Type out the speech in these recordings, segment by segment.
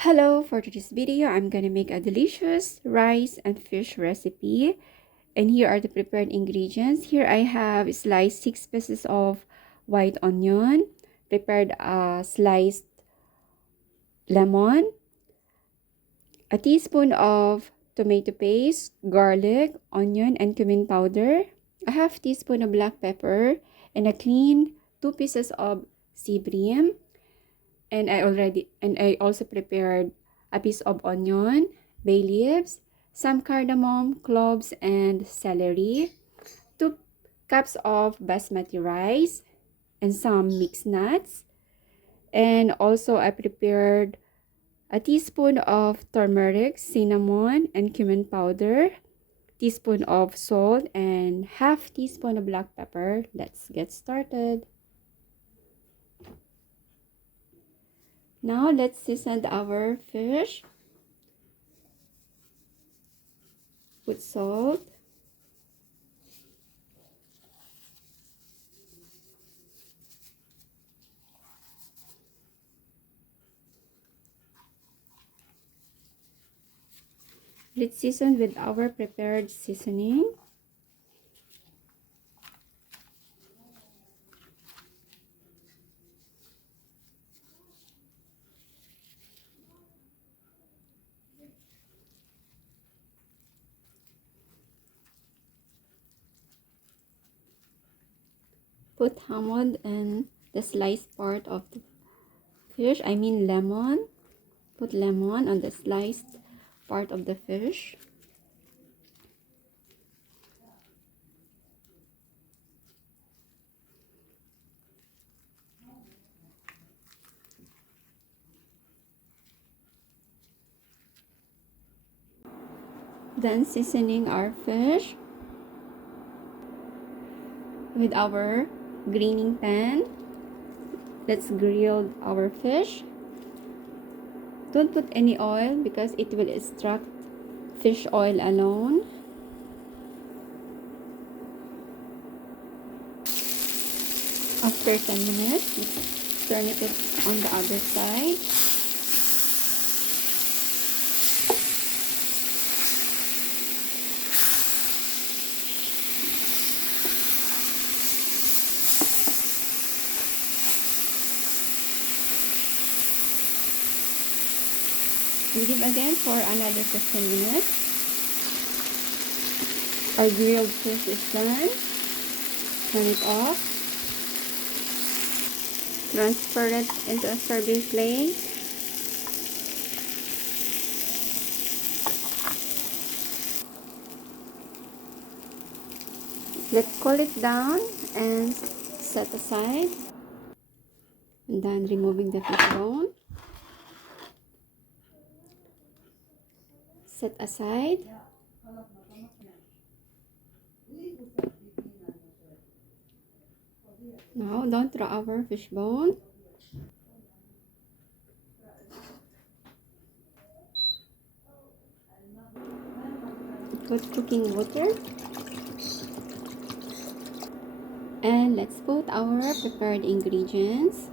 Hello, for today's video, I'm gonna make a delicious rice and fish recipe. And here are the prepared ingredients. Here I have sliced 6 pieces of white onion, prepared sliced lemon, a teaspoon of tomato paste, garlic, onion, and cumin powder, a half teaspoon of black pepper, and a clean 2 pieces of sea bream. And I also prepared a piece of onion, bay leaves, some cardamom, cloves, and celery, 2 cups of basmati rice, and some mixed nuts. And also I prepared a teaspoon of turmeric, cinnamon, and cumin powder, teaspoon of salt, and half teaspoon of black pepper. Let's get started. Now let's season our fish. Put salt, let's season with our prepared seasoning. Put hamod and the sliced part of the fish, I mean lemon. Put lemon on the sliced part of the fish. Then seasoning our fish with our greening pan. Let's grill our fish. Don't put any oil because it will extract fish oil alone. After 10 minutes, let's turn it on the other side. And give again for another 15 minutes. Our grilled fish is done. Turn it off. Transfer it into a serving plate. Let's cool it down and set aside. And then removing the fish bone. Set aside. Now, don't throw our fish bone. Put cooking water. And let's put our prepared ingredients.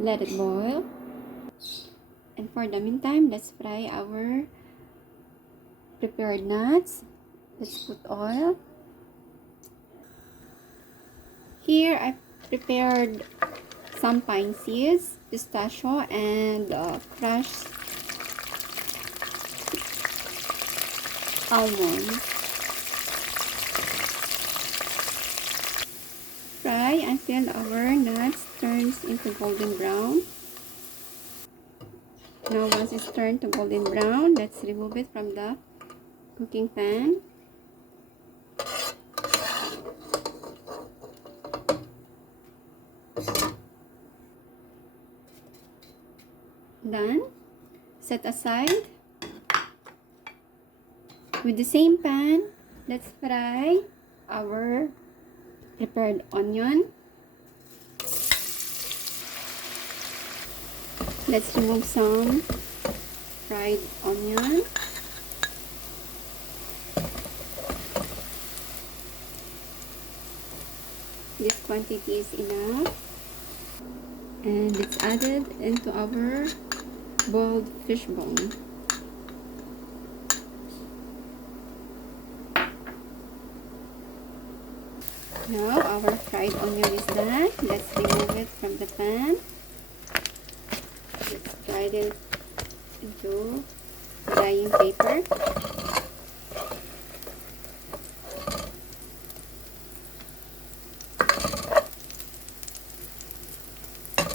Let it boil. And for the meantime, let's fry our prepared nuts. Let's put oil. Here I prepared some pine seeds, pistachio, and crushed almonds. Fry until our nuts turns into golden brown. Now once it's turned to golden brown, let's remove it from the cooking pan. Done. Set aside. With the same pan, let's fry our prepared onion. Let's remove some fried onion. This quantity is enough. And it's added into our boiled fish bone. Now our fried onion is done. Let's remove it from the pan. Let's slide it into drying paper.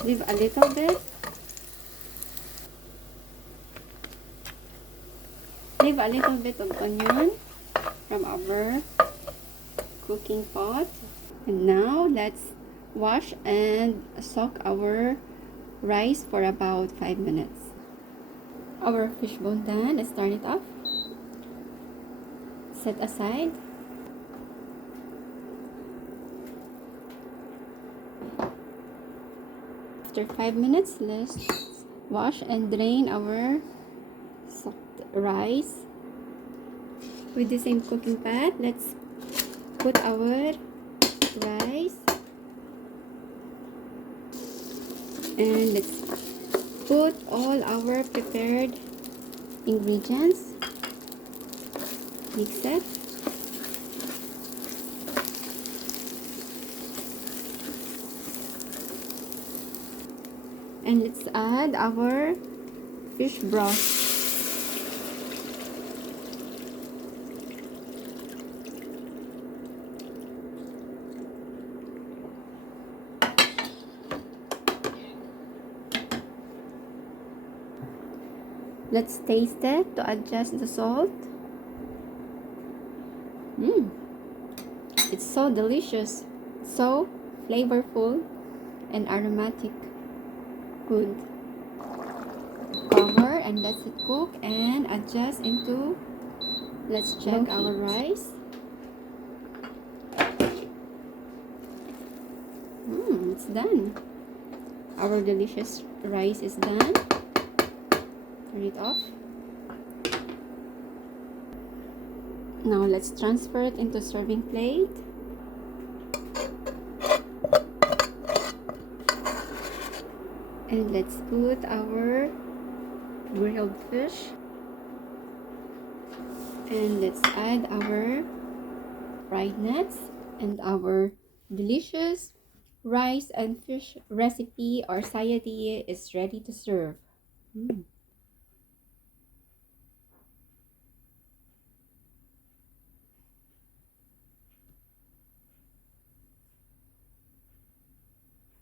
Leave a little bit. Leave a little bit of onion from our cooking pot. And now let's wash and soak our rice for about 5 minutes. Our fish bone done. Let's turn it off. Set aside. After 5 minutes, let's wash and drain our soaked rice. With the same cooking pot, let's put our rice and let's put all our prepared ingredients. Mix it. And let's add our fish broth. Let's taste it to adjust the salt. It's so delicious, so flavorful and aromatic. Good. Cover and let it cook and adjust into. Let's check our rice. It's done. Our delicious rice is done. Turn it off. Now let's transfer it into serving plate. And let's put our grilled fish. And let's add our fried nuts, and our delicious rice and fish recipe or Sayyadieh is ready to serve.